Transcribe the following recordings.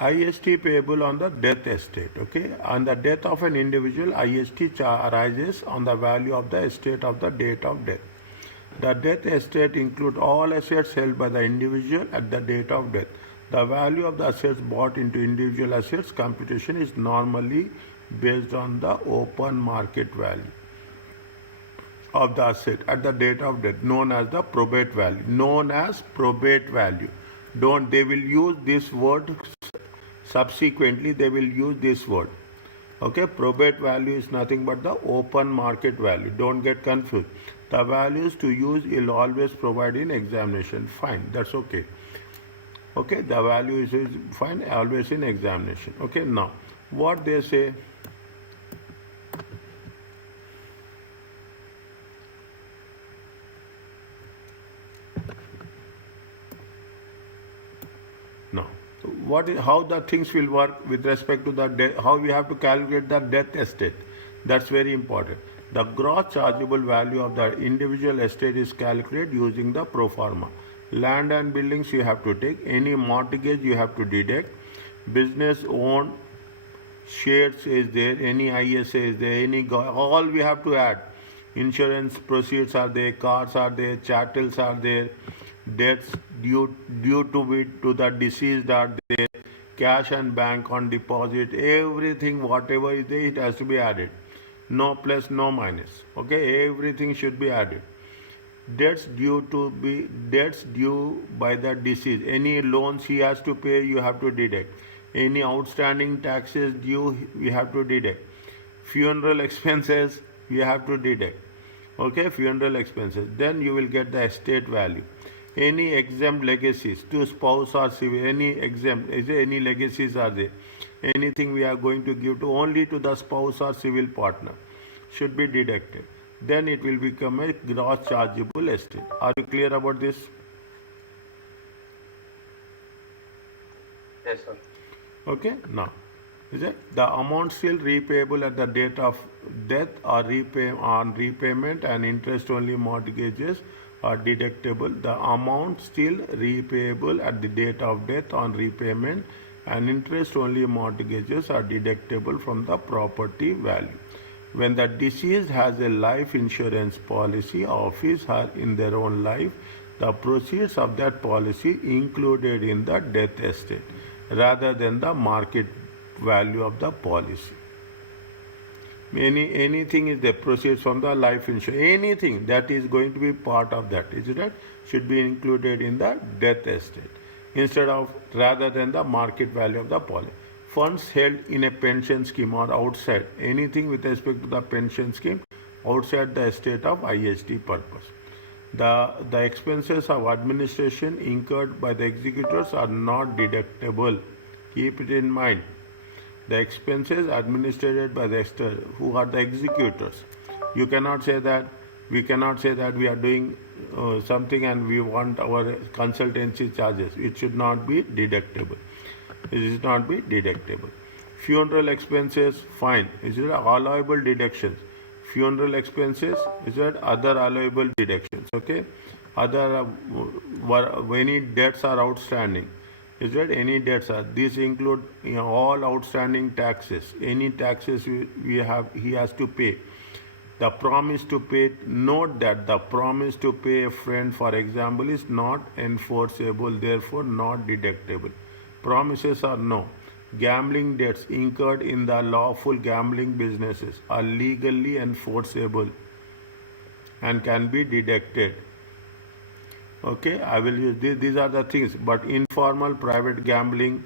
IST payable on the death estate. Okay, on the death of an individual, IST arises on the value of the estate of the date of death. The death estate includes all assets held by the individual at the date of death. The value of the assets bought into individual assets computation is normally based on the open market value of the asset at the date of death, known as the probate value. Known as probate value. They will use this word subsequently. They will use this word. Okay, probate value is nothing but the open market value. Don't get confused. The values to use will always provide in examination. Fine, that's okay. Okay, the value is fine always in examination. Okay, now what they say. Now, how the things will work with respect to the how we have to calculate the death estate. That's very important. The gross chargeable value of the individual estate is calculated using the pro forma. Land and buildings you have to take. Any mortgage you have to deduct. Business owned shares is there. Any ISA is there. All we have to add. Insurance proceeds are there. Cars are there. Chattels are there. Debts due to the deceased are there. Cash and bank on deposit. Everything whatever is there, it has to be added. No plus, no minus. Okay, everything should be added. Debts due by the deceased. Any loans he has to pay, you have to deduct. Any outstanding taxes due, we have to deduct. Funeral expenses, you have to deduct. Okay, funeral expenses. Then you will get the estate value. Any exempt legacies to spouse or civil, any exempt, is there any legacies are there? Anything we are going to give to only to the spouse or civil partner should be deducted. Then it will become a gross chargeable estate. Are you clear about this? Yes, sir. Okay, now, is it the amount still repayable at the date of death or on repayment and interest only mortgages are deductible. The amount still repayable at the date of death on repayment and interest only mortgages are deductible from the property value. When the deceased has a life insurance policy of his or in their own life, the proceeds of that policy included in the death estate rather than the market value of the policy. Anything is the proceeds from the life insurance, anything that is going to be part of that, is it right? Should be included in the death estate instead of rather than the market value of the policy. Funds held in a pension scheme or outside, anything with respect to the pension scheme outside the estate of IST purpose. The expenses of administration incurred by the executors are not deductible. Keep it in mind. The expenses administered by the who are the executors. You cannot say that we are doing something and we want our consultancy charges. It should not be deductible. It should not be deductible. Funeral expenses, fine. Is it allowable deductions? Funeral expenses, is it other allowable deductions? Okay. Other any debts are outstanding. Is that any debts are? These include all outstanding taxes. Any taxes he has to pay. The promise to pay. Note that the promise to pay a friend, for example, is not enforceable, therefore not deductible. Promises are no. Gambling debts incurred in the lawful gambling businesses are legally enforceable and can be deducted. Okay, I will use these are the things, but informal private gambling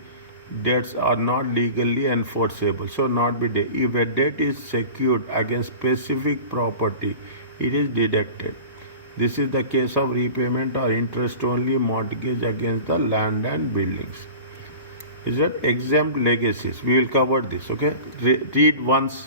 debts are not legally enforceable, so not be if a debt is secured against specific property, it is deducted. This is the case of repayment or interest only mortgage against the land and buildings. Is that exempt legacies? We will cover this. Okay, read once.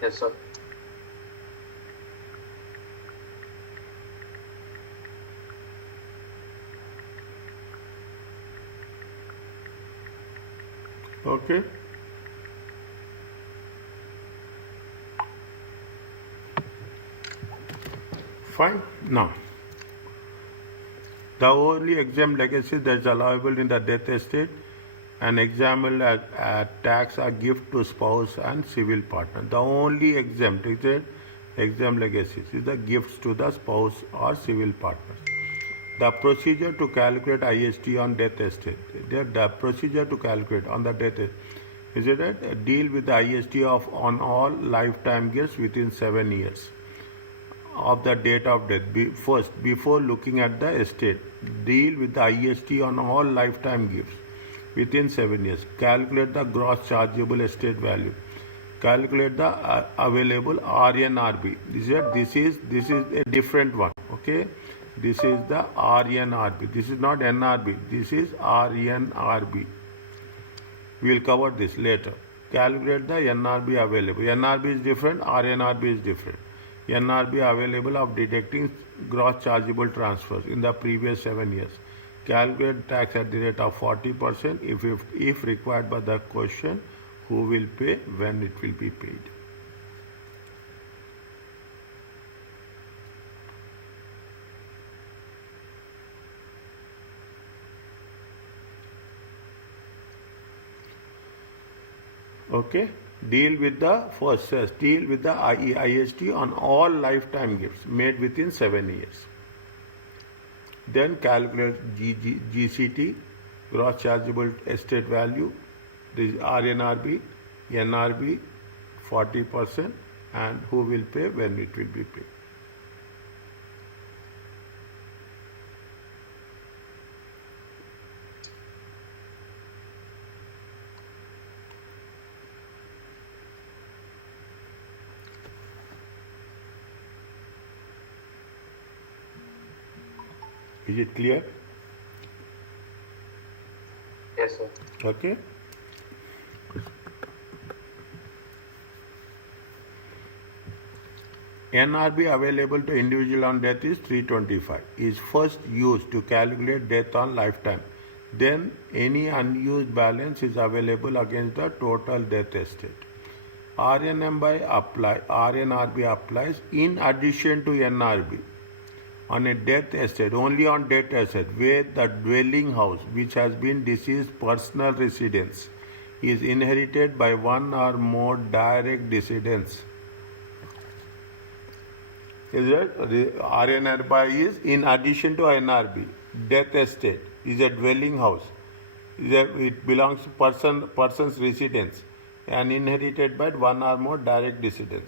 Yes, sir. Okay. Fine. Now, the only exempt legacy that's allowable in the death estate and example as tax are gift to spouse and civil partner. The only exempt legacies is the gifts to the spouse or civil partners. The procedure to calculate IST on death estate. The procedure to calculate on the death estate is that deal with the IST of on all lifetime gifts within 7 years of the date of death. First, before looking at the estate, deal with the IST on all lifetime gifts within 7 years. Calculate the gross chargeable estate value. Calculate the available RNRB. This is a different one. Okay, this is the RNRB. This is not NRB. This is RNRB. We will cover this later. Calculate the NRB available. NRB is different, RNRB is different. NRB available of deducting gross chargeable transfers in the previous 7 years. Calculate tax at the rate of 40% if required by the question, who will pay, when it will be paid. Okay, deal with the first says deal with the IST on all lifetime gifts made within 7 years. Then calculate GCT, gross chargeable estate value, this RNRB, NRB, 40%, and who will pay, when it will be paid. Is it clear? Yes, sir. Okay. NRB available to individual on death is 325. Is first used to calculate death on lifetime. Then any unused balance is available against the total death estate. RNRB applies in addition to NRB on a death estate, only on death estate where the dwelling house which has been deceased personal residence is inherited by one or more direct descendants. Is that RNRB is in addition to NRB. Death estate is a dwelling house. It belongs to person's residence and inherited by one or more direct descendants.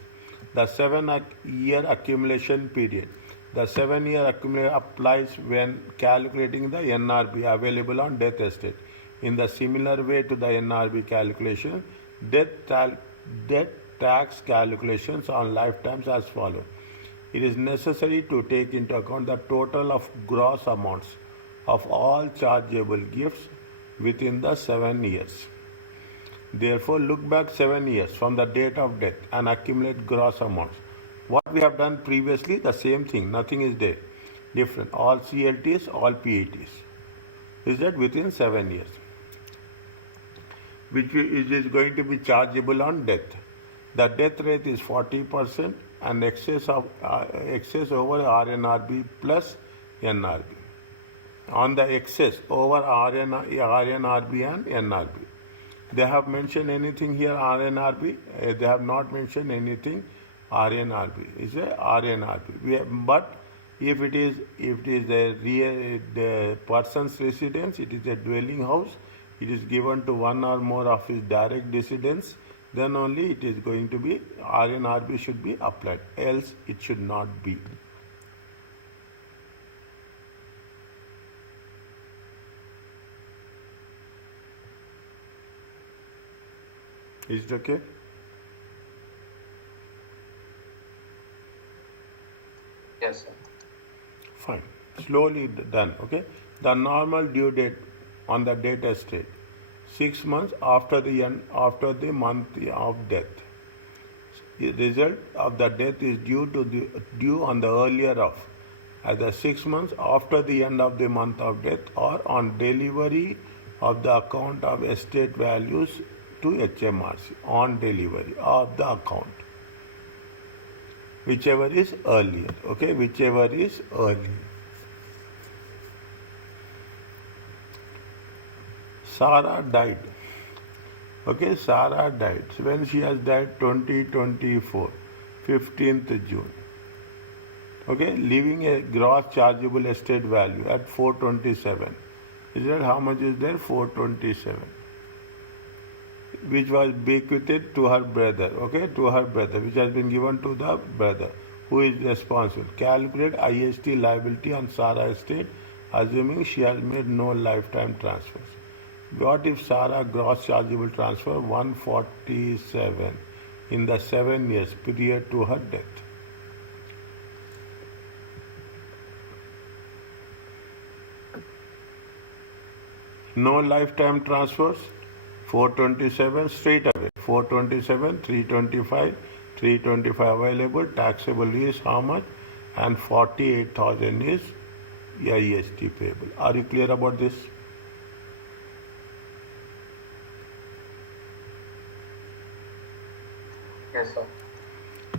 The 7-year accumulation period. The 7-year accumulation applies when calculating the NRB available on death estate. In the similar way to the NRB calculation, death tax calculations on lifetimes as follows. It is necessary to take into account the total of gross amounts of all chargeable gifts within the 7 years. Therefore, look back 7 years from the date of death and accumulate gross amounts. What we have done previously, the same thing, nothing is there. Different. All CLTs, all PATs. Is that within 7 years? Which is going to be chargeable on death. The death rate is 40% and excess over RNRB plus NRB. On the excess over RNRB and NRB. They have mentioned anything here RNRB? They have not mentioned anything RNRB. It's a RNRB. But if it is the person's residence, it is a dwelling house, it is given to one or more of his direct descendants, then only it is going to be RNRB should be applied. Else it should not be. Is it okay? Yes, sir. Fine. Slowly done. Okay. The normal due date on the date estate, 6 months after the month of death. result of the death is due on the earlier of either 6 months after the end of the month of death or on delivery of the account of estate values to HMRC on delivery of the account, whichever is earlier. Okay, whichever is earlier. Sarah died. Okay, Sarah died. So when she has died, 2024, 15th June. Okay, leaving a gross chargeable estate value at 427. Is that how much is there? 427. Which was bequeathed to her brother. Okay, to her brother, which has been given to the brother. Who is responsible? Calculate IST liability on Sarah estate, assuming she has made no lifetime transfers. What if Sarah gross chargeable transfer 147 in the 7 years period to her death? No lifetime transfers, 427 straight away, 427, 325, 325 available, taxable is how much? And 48,000 is IST payable. Are you clear about this? Yes, sir.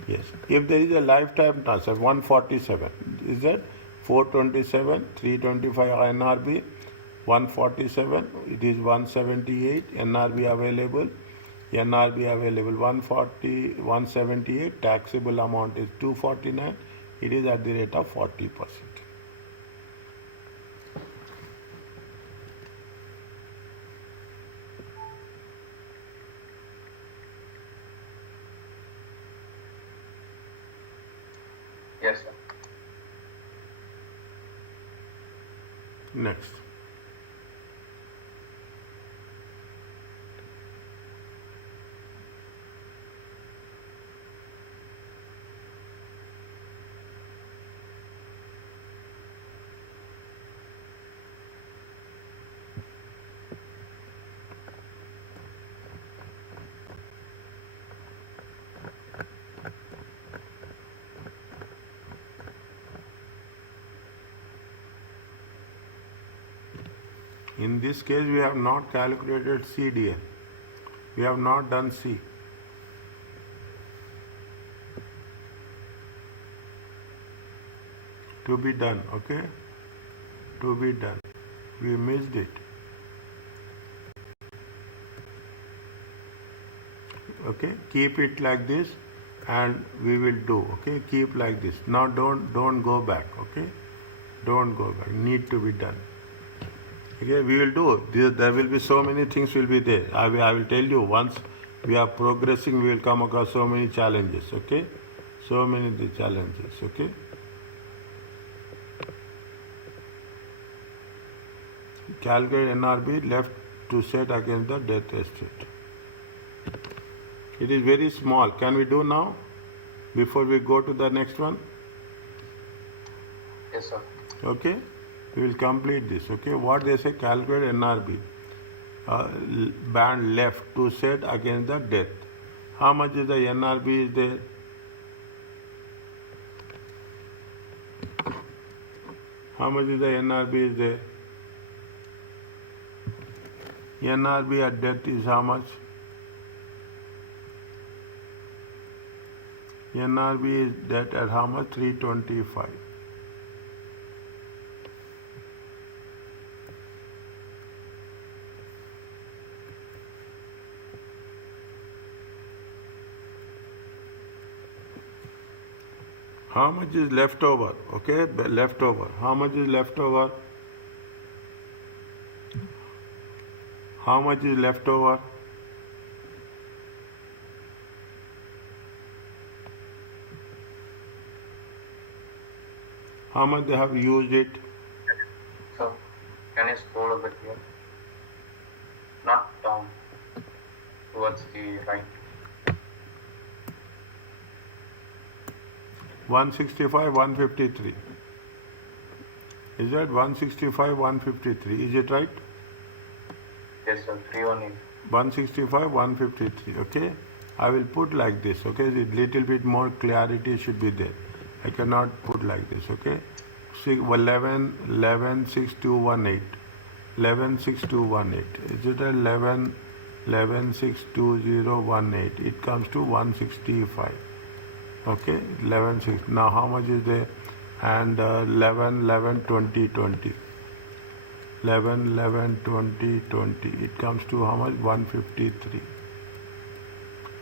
Yes. If there is a lifetime transfer, 147, is that 427, 325 NRB, 147, it is 178, NRB available, 140, 178, taxable amount is 249, it is at the rate of 40%. Yes, sir. Next. In this case, we have not calculated C, dear. We have not done C. To be done, okay? To be done. We missed it. Okay? Keep it like this and we will do, okay? Keep like this. Now don't go back, okay? Don't go back. Need to be done. Okay, we will do. There will be so many things will be there. I will tell you, once we are progressing, we will come across so many challenges, okay? So many challenges, okay? Calculate NRB left to set against the death estate. It is very small. Can we do now? Before we go to the next one? Yes, sir. Okay? We will complete this, okay? What they say, calculate NRB. Band left to set against the death. How much is the NRB is there? How much is the NRB is there? NRB at death is how much? NRB is debt at how much? 325. How much is left over? Okay, left over. How much is left over? How much is left over? How much they have used it? So, can you scroll a bit here? Not down, towards the right. 165, 153. Is that 165, 153? Is it right? Yes, sir. 318. 165, 153. Okay. I will put like this, okay? A little bit more clarity should be there. I cannot put like this, okay? 11, 11, 6, 2, 1, 8. 11, 6, 2, 1, 8. Is it 11, 11, 6, 2, 0, 1, 8? It comes to 165. Okay, 11, 6. Now how much is there? And 11, 11, 20, 20. 11, 11, 20, 20. It comes to how much? 153.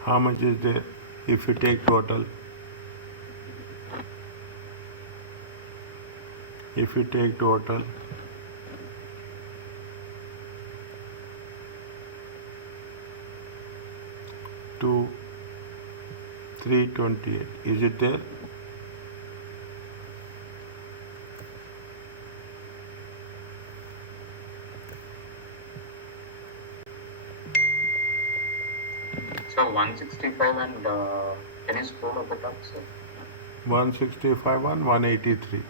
How much is there if you take total? If you take total, to 328. Is it there? So 165 and can you scroll a bit up, sir? 165 and 183.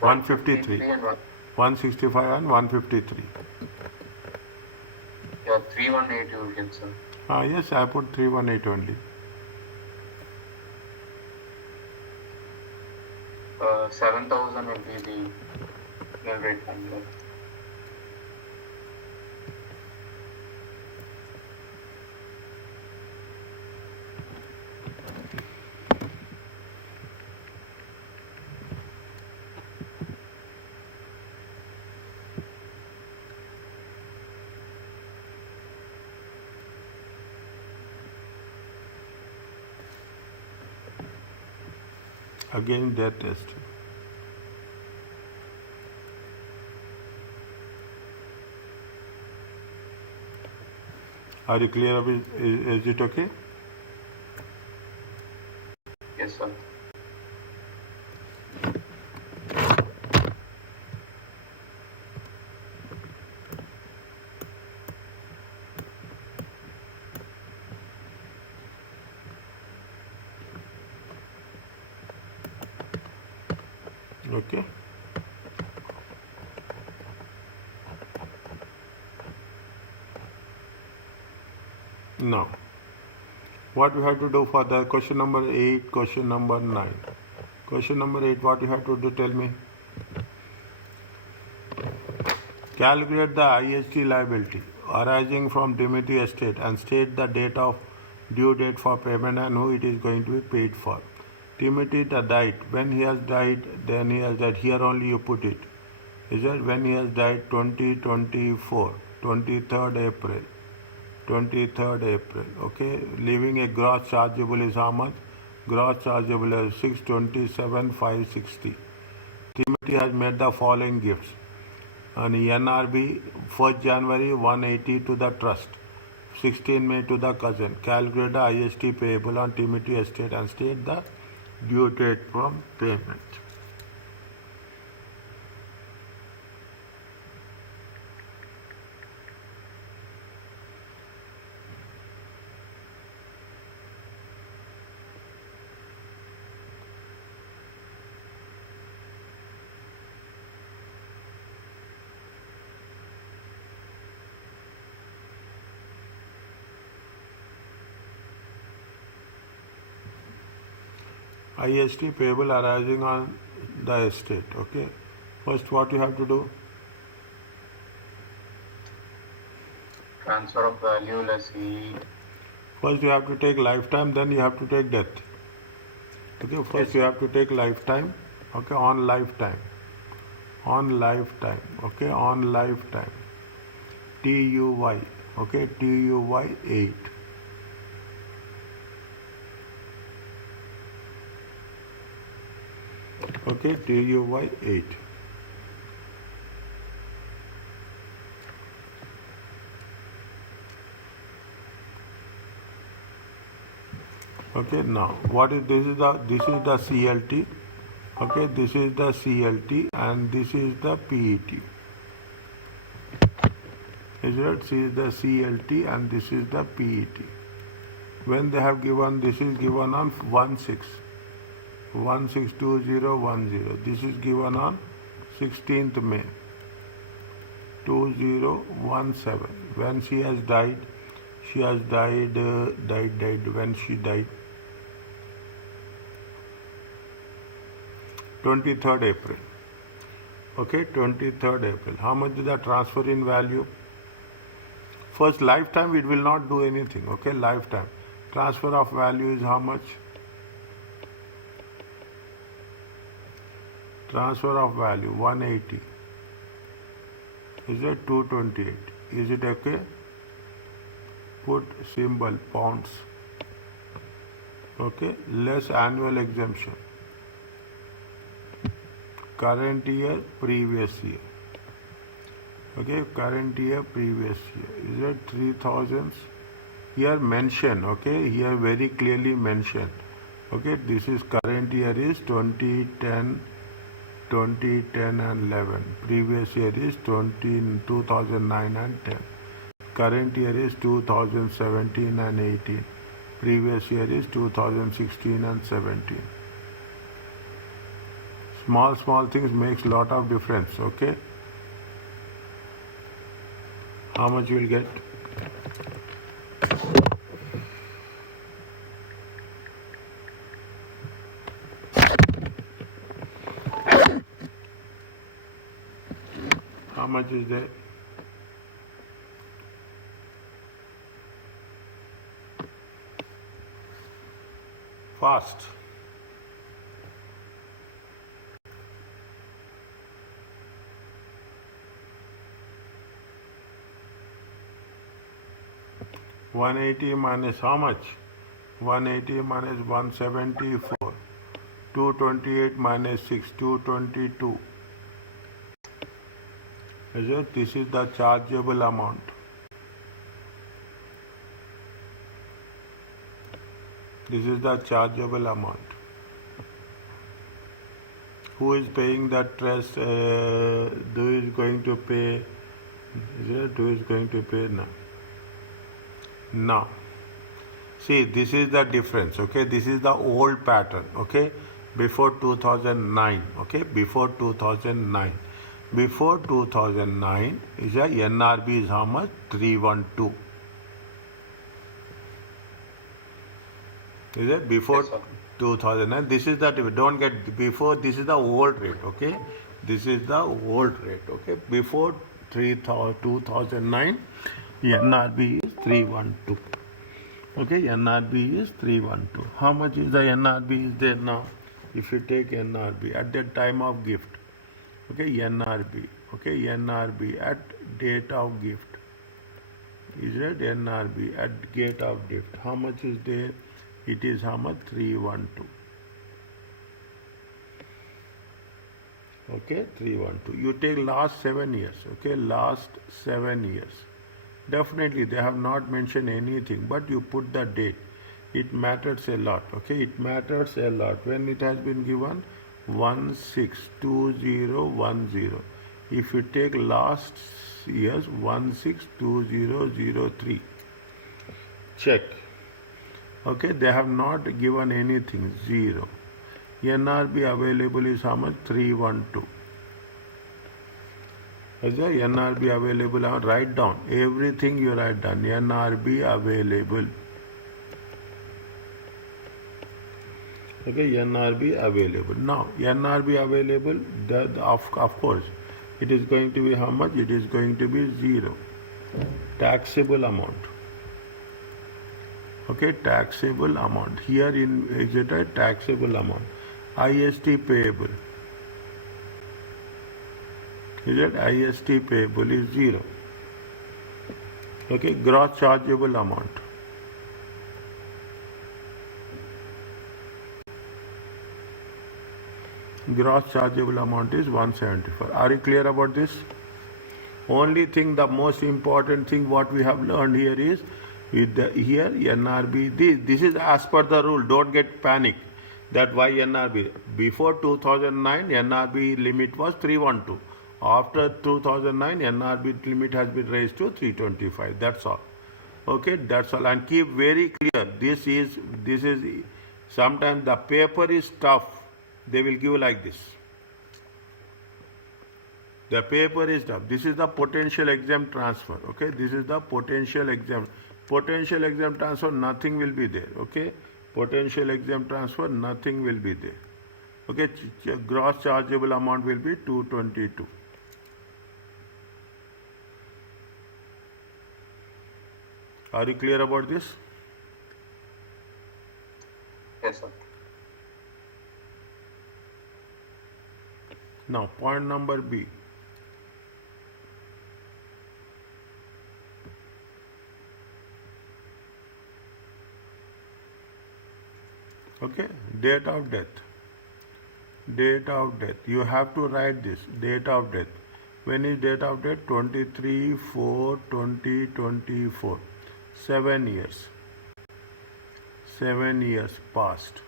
153. And 165 and 153. yeah, 318 you will get, sir. Yes, I put 318 only. 7,000 will be the nil rate number. Again, death test. Are you clear of it? Is it okay? Yes, sir. Okay. Now, what we have to do for the question number 8, question number 9. Question number 8, what you have to do, tell me. Calculate the IST liability arising from Dimitri estate and state the date of due date for payment and who it is going to be paid for. Dimitri died. When he has died, then he has died. Here only you put it. Is that when he has died? 2024, 23rd April. 23rd April. Okay. Leaving a gross chargeable is how much? Gross chargeable is 627,560. Dimitri has made the following gifts. And NRB 1st January 180 to the trust, 16 May to the cousin. Calculate the IST payable on Dimitri estate and state the due date from payment. IST payable arising on the estate. Okay. First, what you have to do? Transfer of value less E. First, you have to take lifetime, then you have to take death. Okay. First, you have to take lifetime. Okay. On lifetime. On lifetime. Okay. On lifetime. TUY. Okay. TUY 8. Okay, TUY 8. Okay, now what is this is the CLT. Okay, this is the CLT and this is the PET. Is it? This is the CLT and this is the PET. When they have given, this is given on 162010. This is given on 16th May 2017. When she has died, She has died when she died. 23rd April. Okay, 23rd April. How much is the transfer in value? First, lifetime, it will not do anything. Okay, lifetime. Transfer of value is how much? Transfer of value 180. Is it 228? Is it okay? Put symbol pounds. Okay, less annual exemption. Current year, previous year. Okay, current year, previous year. Is it 3000? Here mention, okay, here very clearly mention. Okay, this is current year is 2010 and 11. Previous year is 2009 and 10. Current year is 2017 and 18. Previous year is 2016 and 17. Small things makes lot of difference. Okay, how much you will get? How much is there? Fast. $180 minus how much? 180 minus 174. 228 minus 6, 222. Is it? This is the chargeable amount. This is the chargeable amount. Who is paying that trust? Who is going to pay? Is it? Who is going to pay now? Now, see, this is the difference. Okay, this is the old pattern. Okay, before 2009. Okay, before 2009. Before 2009 is a NRB is how much? 312. Is it before Yes, sir. 2009? This is that don't get before. This is the old rate. Okay, this is the old rate. Okay, before 2009, NRB is 312. Okay, NRB is 312. How much is the NRB is there now? If you take NRB at the time of gift. Okay, NRB. Okay, NRB at date of gift. Is it NRB at date of gift? How much is there? It is how much? 312. Okay, 312. You take last 7 years. Okay, last 7 years. Definitely they have not mentioned anything, but you put the date. It matters a lot. Okay, it matters a lot. When it has been given 162010. If you take last year's 162003, check. Okay, they have not given anything, 0. NRB available is how much? 312. Is the NRB available? Write down everything you write down. NRB available. Okay, NRB available. Now, NRB available, of course, it is going to be how much? It is going to be 0. Taxable amount. Okay, taxable amount. Here in Exeter, taxable amount. IST payable. Is it? IST payable is 0. Okay, gross chargeable amount. Gross chargeable amount is 174. Are you clear about this? Only thing, the most important thing what we have learned here is here NRB, this is as per the rule. Don't get panic that why NRB. Before 2009 NRB limit was 312. After 2009 NRB limit has been raised to 325. That's all. Okay, that's all. And keep very clear. This is sometimes the paper is tough. They will give like this. The paper is tough. This is the potential exempt transfer. Okay, this is the potential exempt. Potential exempt transfer, nothing will be there. Okay, potential exempt transfer, nothing will be there. Okay, gross chargeable amount will be 222. Are you clear about this? Yes, sir. Now, point number B. Okay, date of death. Date of death. You have to write this. Date of death. When is date of death? 23/4/2024. 7 years. 7 years past.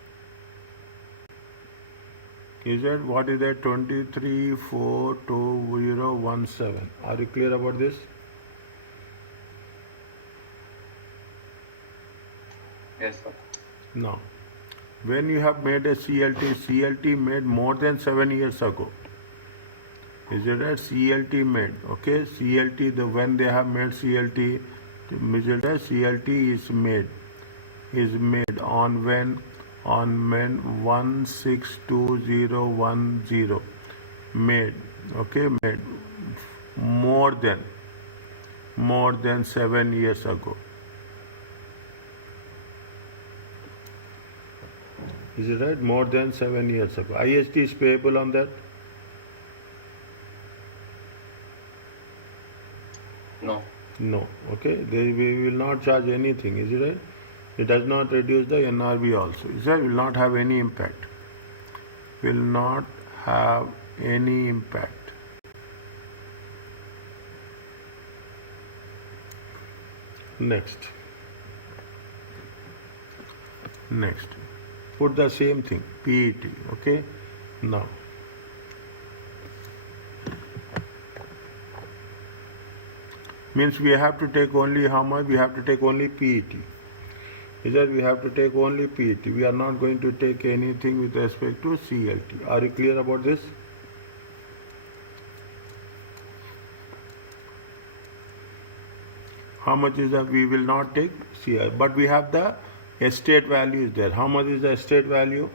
Is that what is that? 23/4/2017. Are you clear about this? Yes, sir. Now, when you have made a CLT made more than 7 years ago. Is it a CLT made? Okay, CLT, when they have made CLT, CLT is made on when 162010 made. Okay, made more than 7 years ago. Is it right? More than 7 years ago. IST is payable on that? No. No. Okay. We will not charge anything. Is it right? It does not reduce the NRV also. Is that will not have any impact. Will not have any impact. Next. Put the same thing, PET. Okay. Now, means we have to take only how much? We have to take only PET. Is that we have to take only PET. We are not going to take anything with respect to CLT. Are you clear about this? How much is that? We will not take CLT, but we have the estate value is there. How much is the estate value?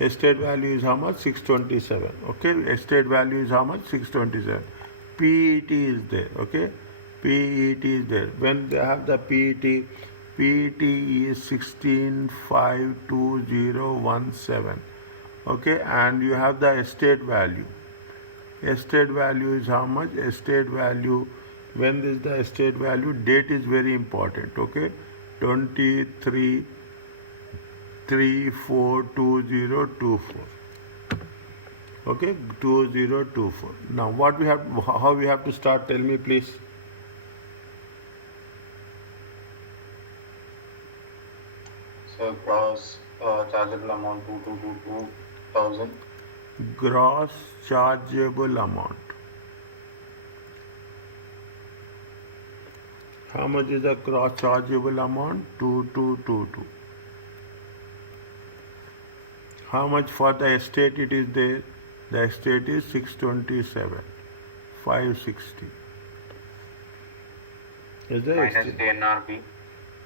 Estate value is how much? 627. Okay, estate value is how much? 627. PET is there. Okay, PET is there. When they have the PET is 16,52017. Okay, and you have the estate value. Estate value is how much? Estate value, when is the estate value? Date is very important. Okay, 23/4/2024. Okay, 2024. Now, how we have to start? Tell me, please. So gross chargeable amount 2222,000. Gross chargeable amount. How much is the gross chargeable amount? 2222. How much for the estate it is there? The estate is 627,560. Is the Minus estate? the NRB.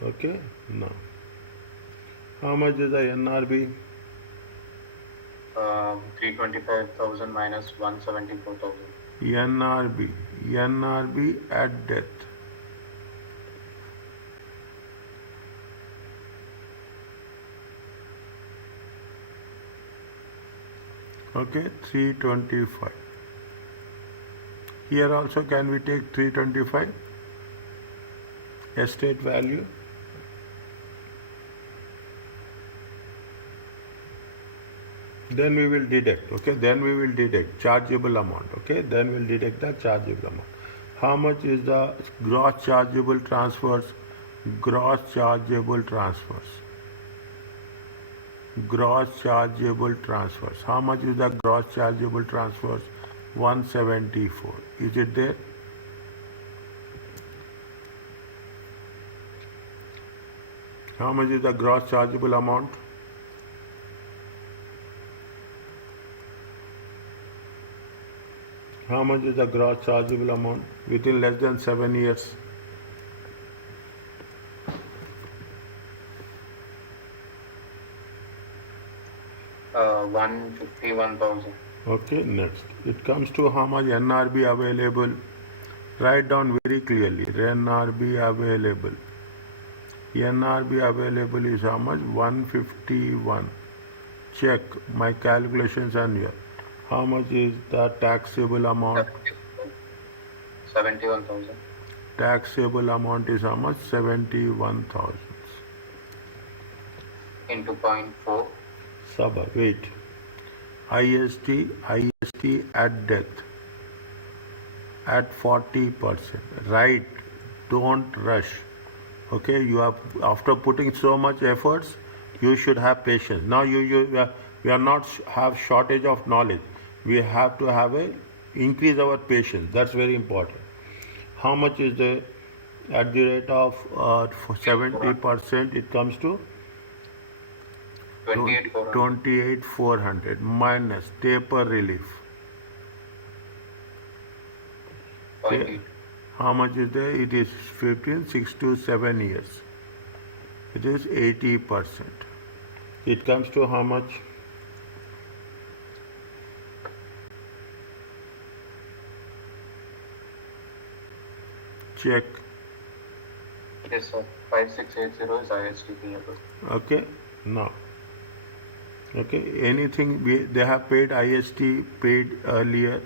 Okay, now. How much is the NRB? 325,000 minus 174,000. NRB at death. Okay, 325. Here also can we take 325? Estate value. Then we will deduct. Okay, then we will deduct chargeable amount. Okay, then we will deduct the chargeable amount. How much is the gross chargeable transfers? Gross chargeable transfers. Gross chargeable transfers. How much is the gross chargeable transfers? 174. Is it there? How much is the gross chargeable amount? How much is the gross chargeable amount within less than 7 years? 151,000. Okay, next. It comes to how much NRB available. Write down very clearly. NRB available. NRB available is how much? 151. Check my calculations and here. How much is the taxable amount? 71,000. Taxable amount is how much? 71,000. Into 0.4. Sabha, wait. IST at death at 40%. Right. Don't rush. Okay, you have after putting so much efforts, you should have patience. Now we are not have shortage of knowledge. We have to have a increase our patience. That's very important. How much is the at the rate of 70%? It comes to 28,400. 28,400 minus taper relief. Okay. How much is there? It is 15, 6 to 7 years. It is 80%. It comes to how much? Check. Yes, sir. 5680 is IST payable. Okay. Now. Okay. Anything they have paid IST paid earlier.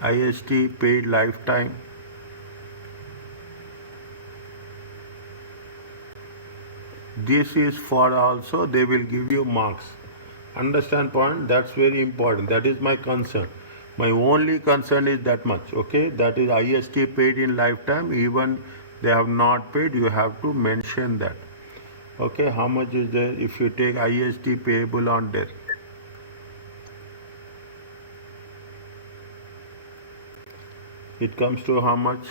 IST paid lifetime. This is for also they will give you marks. Understand point? That's very important. That is my concern. My only concern is that much. Okay, that is IST paid in lifetime. Even they have not paid, you have to mention that. Okay, how much is there if you take IST payable on death? It comes to how much?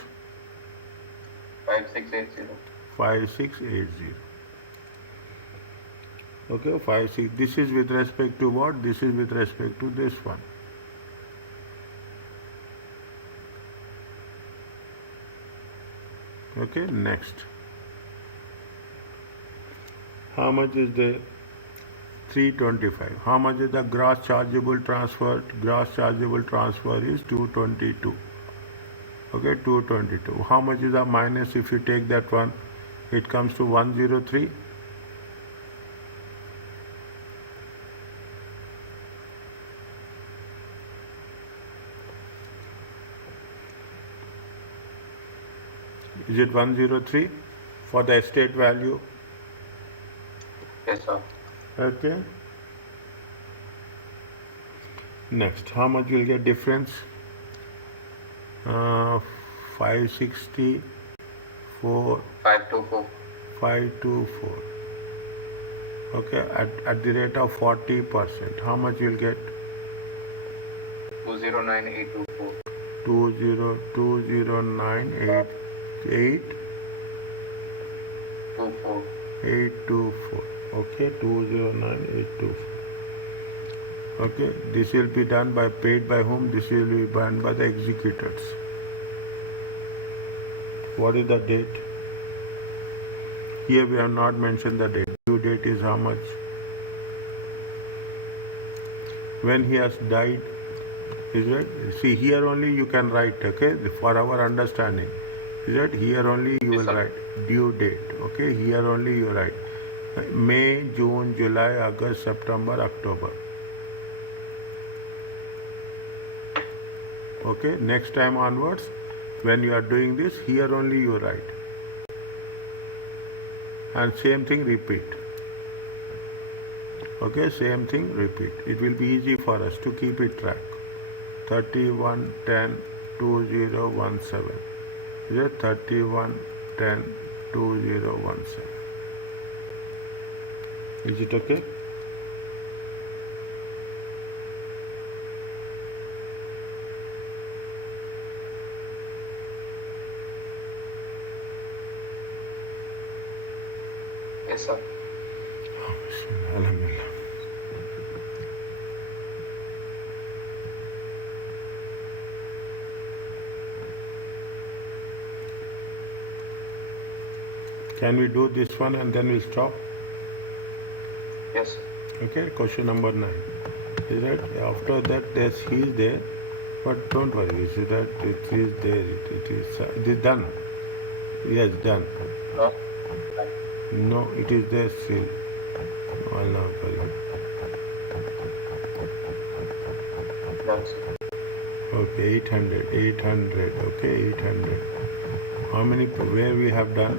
5680. 5680. Okay, 56. This is with respect to what? This is with respect to this one. Okay, next. How much is the 325? How much is the gross chargeable transfer? Gross chargeable transfer is 222. Okay, 222. How much is the minus if you take that one? It comes to 103. Is it 103 for the estate value? Yes, sir. Okay. Next, how much will get difference? 564. 524. 524. Okay, at the rate of 40%, how much you'll get? 209,824. 209,824. 824. Okay, 209,824. Okay, this will be done by paid by whom? This will be done by the executors. What is the date? Here we have not mentioned the date. Due date is how much? When he has died, is it? See, here only you can write, okay, for our understanding. Is it? Here only you will write due date, okay? Here only you write May, June, July, August, September, October. Okay, next time onwards, when you are doing this, here only you write. And same thing repeat. Okay, same thing repeat. It will be easy for us to keep it track. 31102017. Is it 31102017? Is it okay? Yes, sir. Alhamdulillah. Can we do this one and then we'll stop? Yes, sir. Okay, question number 9. Is that after that there's he is there, but don't worry, is that it is there, it is done. Yes, done. No. Right. No, it is there still. I'll now tell you. That's it. Okay, 800, 800, okay, 800. How many, where we have done?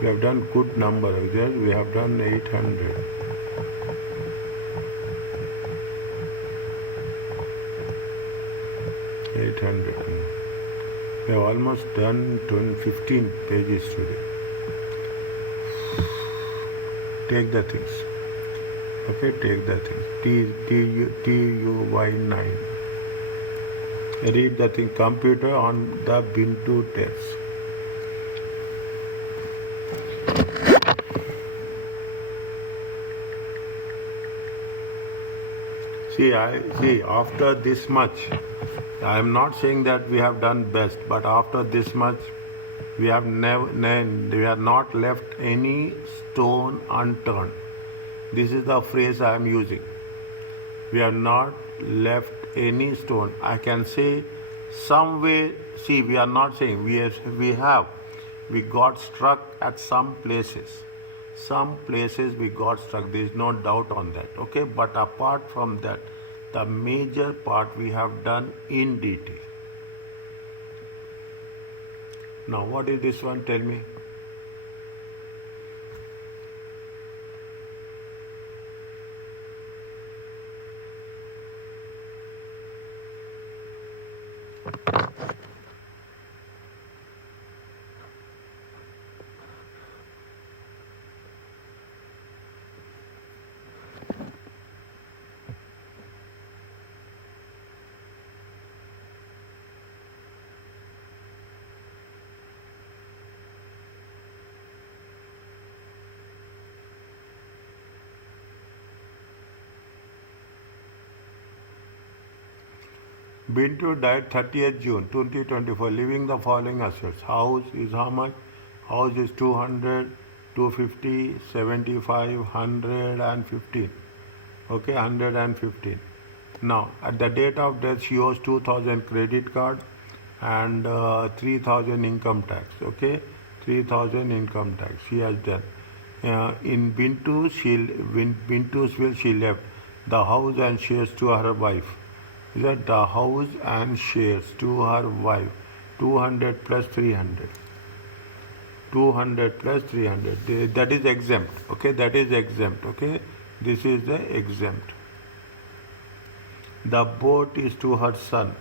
We have done good number, yes, we have done 800. 800. We have almost done 15 pages today. Take the things. Okay, take the thing. TUY 9. Read the thing. Computer on the Bintu test. See, after this much, I am not saying that we have done best, but after this much, we have we have not left any stone unturned. This is the phrase I am using. We have not left any stone. I can say some way. See, we are not saying we got struck at some places. Some places we got struck. There is no doubt on that. Okay, but apart from that, the major part we have done in detail. Now, what is this one? Tell me. Bintu died 30th June 2024, leaving the following assets. House is how much? House is 200, 250, 75, 115. Okay, 115. Now, at the date of death, she owes 2000 credit card and 3000 income tax. Okay, 3000 income tax she has done. In Bintu's will, she left the house and shares to her wife. That the house and shares to her wife, 200 plus 300. 200 plus 300. That is exempt. Okay, that is exempt. Okay, this is the exempt. The boat is to her son.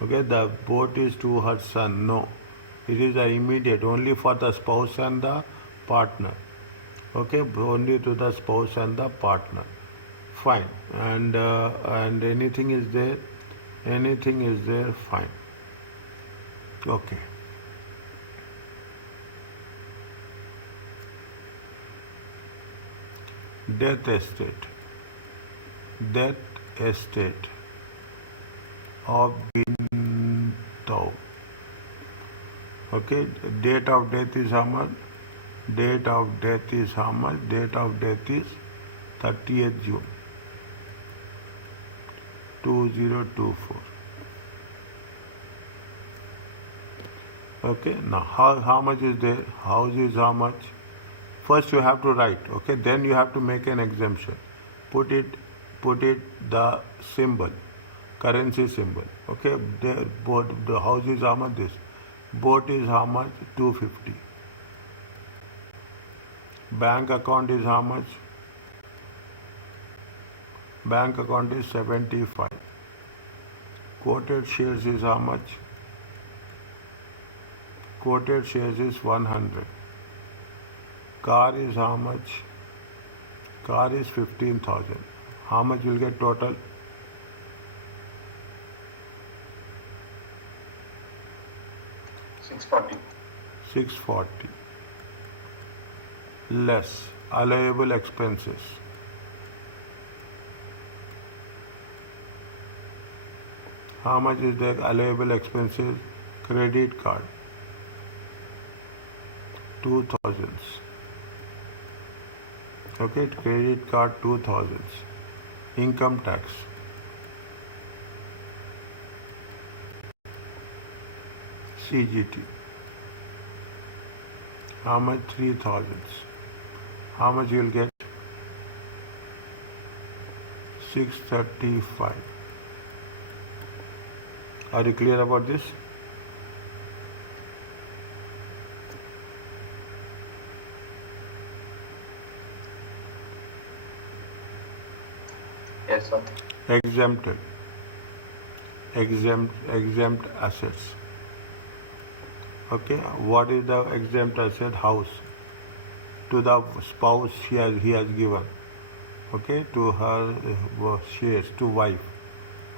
Okay, the boat is to her son. No, it is immediate, only for the spouse and the partner. Okay, only to the spouse and the partner. Fine. And anything is there? Anything is there? Fine. Okay. Death estate. Death estate of Bintu. Okay. Date of death is how much? Date of death is how much? Date of death is 30th June 2024. Okay, now how much is there? House is how much? First you have to write, okay, then you have to make an exemption. Put it the symbol, currency symbol. Okay, the house is how much? This boat is how much? 250. Bank account is how much? Bank account is 75. Quoted shares is how much? Quoted shares is 100. Car is how much? Car is 15,000. How much will get total? $640. 640. Less allowable expenses. How much is the allowable expenses? Credit card, 2000. Okay, credit card 2000. Income tax. CGT. How much? 3000. How much you will get? 635. Are you clear about this? Yes, sir. Exempted. Exempt assets. Okay, what is the exempt asset? House. To the spouse he has given. Okay, to her shares, to wife.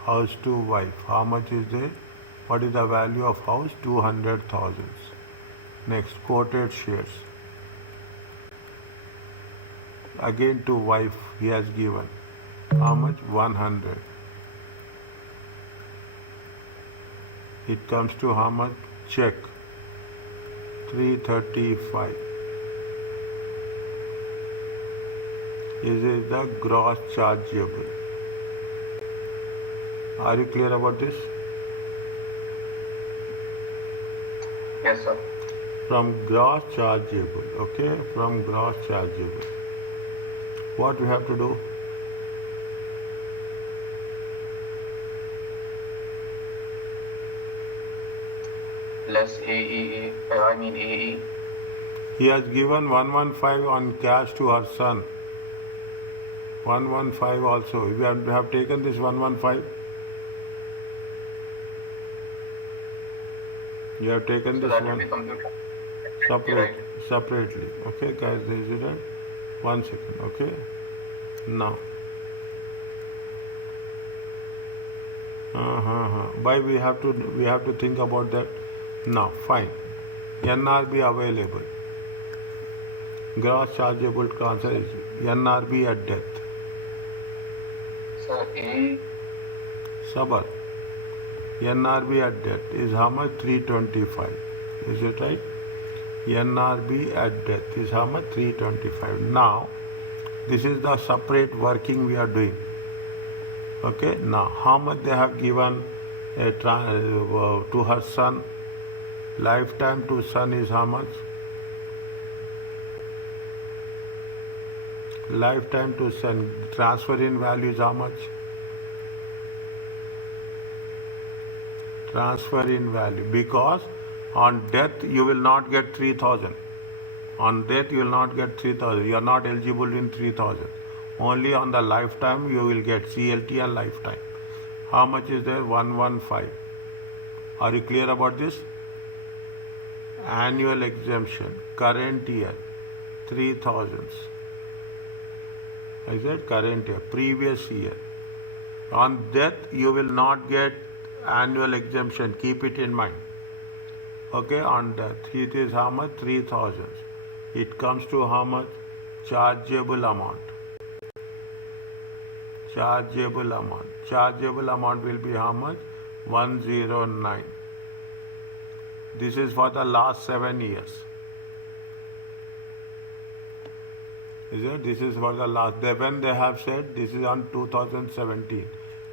House to wife. How much is there? What is the value of house? 200,000. Next, quoted shares. Again to wife he has given. How much? 100. It comes to how much? Check. 335. This is the gross chargeable. Are you clear about this? Yes, sir. From gross chargeable, okay? From gross chargeable. What we have to do? Less AEE, AE. He has given 115 on cash to her son. 115 also. We have taken this 115. You have taken So this that will one be computed separately. Okay, guys, is it right? 1 second. Okay. Now. Why we have to think about that? Now, fine. NRB available. Gross chargeable transfer is NRB at death. So A. Sabar. NRB at death is how much? 325. Is it right? NRB at death is how much? 325. Now, this is the separate working we are doing. Okay. Now, how much they have given to her son? Lifetime to son is how much? Lifetime to son. Transfer in value is how much? Transfer in value. Because on death you will not get 3000. On death you will not get 3000. You are not eligible in 3000. Only on the lifetime you will get CLT and lifetime. How much is there? 115. Are you clear about this? Annual exemption. Current year 3000. I said current year. Previous year. On death you will not get annual exemption. Keep it in mind. Okay, on death it is how much? 3000. It comes to how much? Chargeable amount. Chargeable amount. Chargeable amount will be how much? 109. This is for the last 7 years. Is it? This is for the last. When they have said this is on 2017.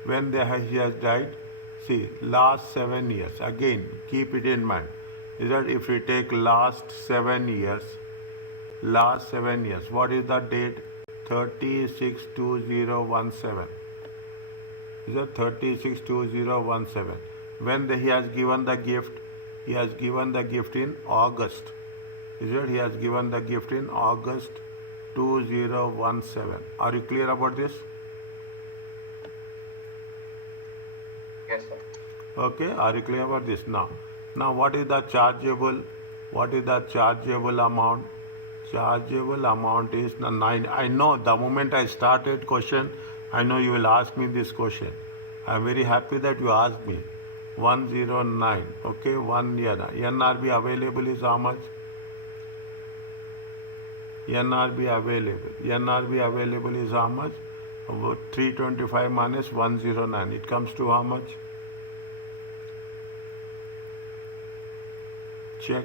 When he has died, see, last 7 years. Again, keep it in mind. Is that if we take last 7 years, what is the date? 362017. Is that 362017? When he has given the gift, he has given the gift in August. Is it? He has given the gift in August 2017. Are you clear about this? Yes, sir. Okay, are you clear about this? Now what is the chargeable? What is the chargeable amount? Chargeable amount is 9. I know the moment I started question, I know you will ask me this question. I am very happy that you asked me. 109. Okay, 1 year. NRB available is how much? NRB available is how much? About 325 minus 109. It comes to how much? Check.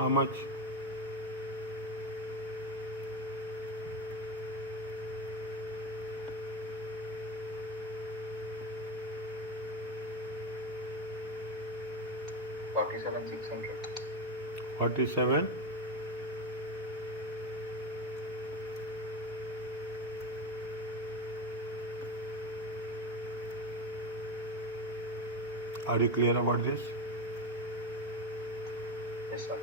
How much? $47,600. 47. Are you clear about this? Yes, sir.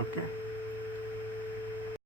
Okay.